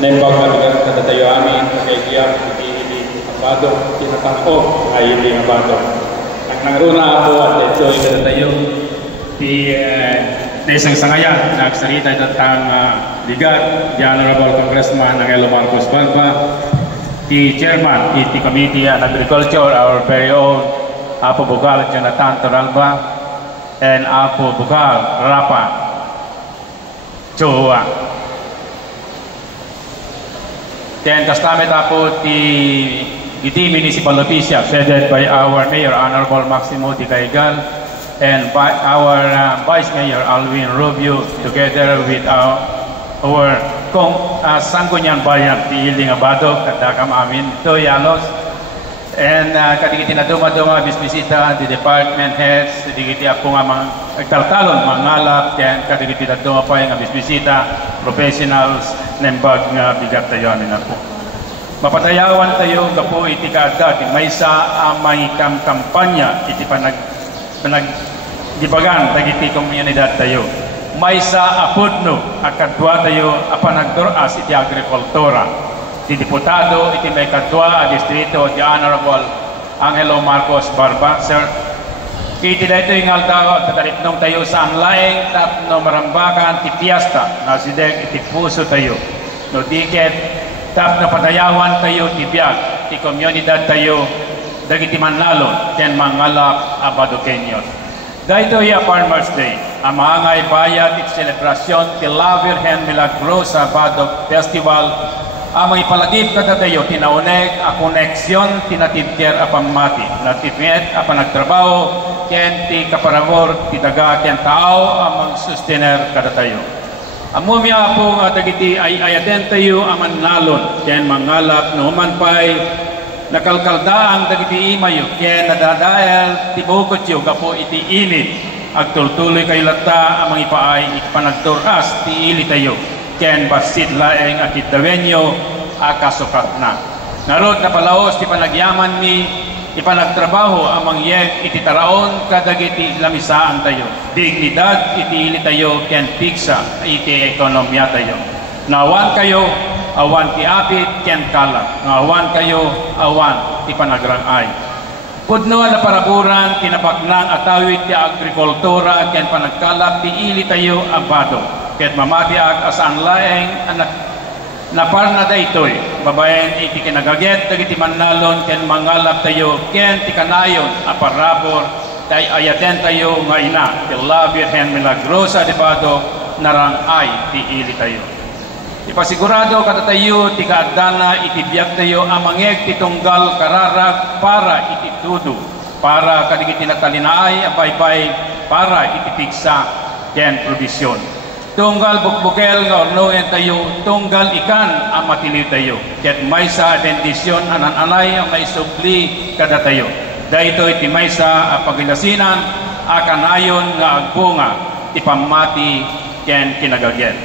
Nembag na katatayo amin, kagaygiyak, hindi abado, tinatangko, ay hindi abado. Nangruna ako at ito'y katatayo, na isang sangayan, nagsalita datang ligat, the Honorable Congressman Angelo Marcos Barba, the Chairman, the Committee on Agriculture, our very own Apo Bugal Jonathan Toralba, and Apo Bugal Rapa Choa. Then kastamit Apo the municipal official headed by our Mayor Honorable Maximo Di Caigal and by our Vice Mayor Alvin Rubio, together with our Sangguniang Bayan, Pihiling Abado, Kadakam Amin, Toyalos, and kadigiti na duma-duma bisnisita, the department heads, kadigiti ako nga mga agtaltalon, mga ngalap, and kadigiti na duma pa yung bisnisita, professionals, nembag nga bigat tayo amin ako. Mapatayawan tayo, gapo iti kada, may sa may kampanya, iti panagdibagan, tagiti komunidad tayo. May sa apudno, akadwa tayo, apanagduras iti agrikultura. Iti diputado, iti may kadwa, distrito, the Honorable Angelo Marcos Barba, sir. Iti dito yung alta, tataritnong tayo sa anlaing, tapno marambakan, ti fiesta, nasideg, iti puso tayo. No diket, tapno patayawan tayo, ti biag, ti komunidad tayo, dagiti manlalon, ten mangalap, abadukenyot. Dahito ya Farmers Day, ang maangay bayad iti selebrasyon ti La Virgen Milagrosa Badok Festival, ang ipalagip kadatayo tinauneg a koneksyon tinatibker a pamati, natipmet a panagtrabaho, ken ti kaparamor ti daga ken tao ang magsustener kadatayo. Amumya po nga dagiti ay ayaden tayo ang manlalon, ken mangalap no man pay nakalkaldaang dagiti imayo, ken nadadael ti bukot yo gapo iti init, agtultuloy kayo lata ang mga ipaay ipanagturas ti ili tayo, ken basit laeng akit dawenyo akasukat na. Narod na palaos ti panagyaman mi, ipanagtrabaho ang mangyeg iti taraon kadagiti lamisaan tayo, dignidad iti ili tayo, ken piksa iti ekonomiya tayo. Nawan kayo, awan ti apit ken kalak, awan kayo, awan ti panagrangay. Pudno na paraburan tinapaknang atawid ti agrikultura ken panagkalap ti ili tayo abado. Ket mamatiag asaan laeng anak naparna daytoy babayen iti kinagaget dagiti manlalon ken mangalap tayo ken ti kanayon a parabor tay ayaten tayo nga ina ti La Virgen Milagrosa de Bado narangay ti ili tayo. Ipasigurado kada tayo ti kaadana iti biag tayo amangeg ti tunggal kararag para iti tudo, para kadigiti natalinaay abay-bay para iti piksa ken provisyon. Tunggal bukbukel nga ornoen tayo, tunggal ikan ang matiliw tayo. Ket maysa bendisyon anan-anay ang maisubli kada tayo. Dahito iti maysa pagilasinan akanayon nga agbunga ti pamati ken kinagaget.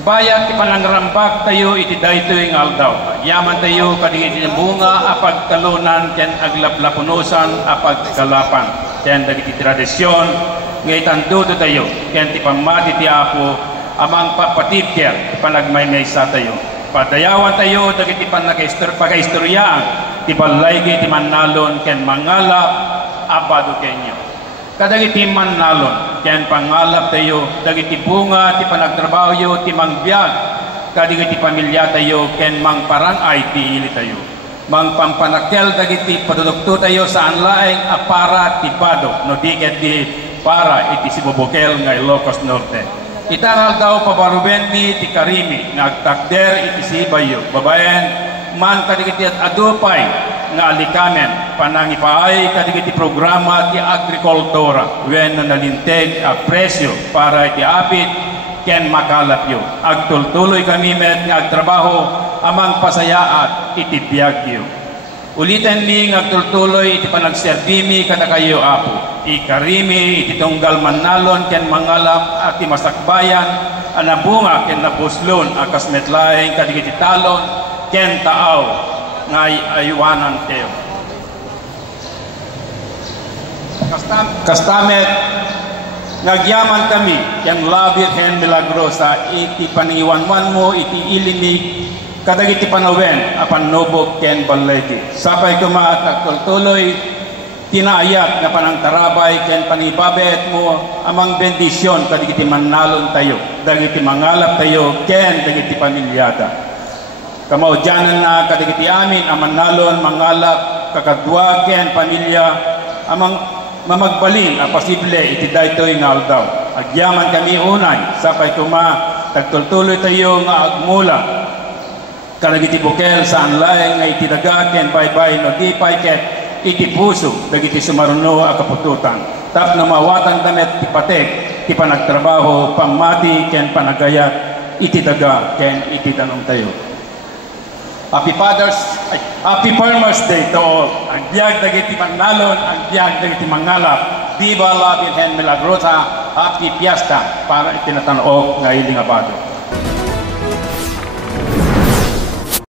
Bayat ti panangrambak tayo iti daytoy nga aldaw. Yaman tayo kadigiti bunga apagtalunan ken aglaplapunusan apagkalapan. Ken dagiti tradisyon nga itandudo tayo ken ti pamati ti Apo amang papatibker panagmaymaysa tayo. Padayawan tayo dagiti pagkaistoryaan ti balaygi ti manlalon ken mangalap abadukenyo. Kadagiti manlalon ken pangalap tayo dagiti bunga ti panagtrabaho yo ti mangbiag kadagiti pamilya tayo ken mangparangay ti ili tayo. Mangpampanakkel dagiti padudukto tayo sa anlaeng apara ti Bado no diket di para iti sibubukel nga Ilocos Norte. Itangal daw pabaruben mi ti karimi nga agtakder iti sibayo babaen man kadigiti at adupay nga alikamen panangipaay kadigiti programa ti agrikultura wen nalinteg a presyo para iti apit ken makalapyo. Agtultuloy kami met nga agtrabaho amang pasayaat iti biagyo. Ulitin mi nga agtultuloy iti panagserbimi kada kayo Apo. Ikarimi iti tunggal manalon ken mangalap at masakbayan anabunga ken nabuslon akas metlaeng kadigiti talon ken taaw ngay aywanan kayo. Ngagyaman kami, yang labirhen milagrosa, iti paniwanwan mo, iti ilinig, kadagiti panawen, apan nubog ken baleti. Sapay kumaat agtultuloy, tinaayat nga panang tarabay, ken panibabet mo, amang bendisyon, kadagiti manalon tayo, dagiti mangalap tayo, ken dagiti pamilyada. Kamaudyanan na kadagiti amin, amang nalon, mangalap, kakadwa, ken pamilya, amang mamagbalin a posible iti daytoy nga aldaw. Agyaman kami unay, sapay kuma tagtultuloy tayo nga agmula kadagiti bukel sa anlay nga iti daga ken baybay no di ket iti puso dagiti sumaruno a kapututan. Tapno mawatan damet ti patek ti panagtrabaho pamati ken panagayat iti daga ken iti tanong tayo. Happy Farmers Day to all. Ang biyag dagiti manalon, ang biyag dagiti mangalap. Viva la Virgen Milagrosa, happy fiesta para itinatanaog nga iling abado.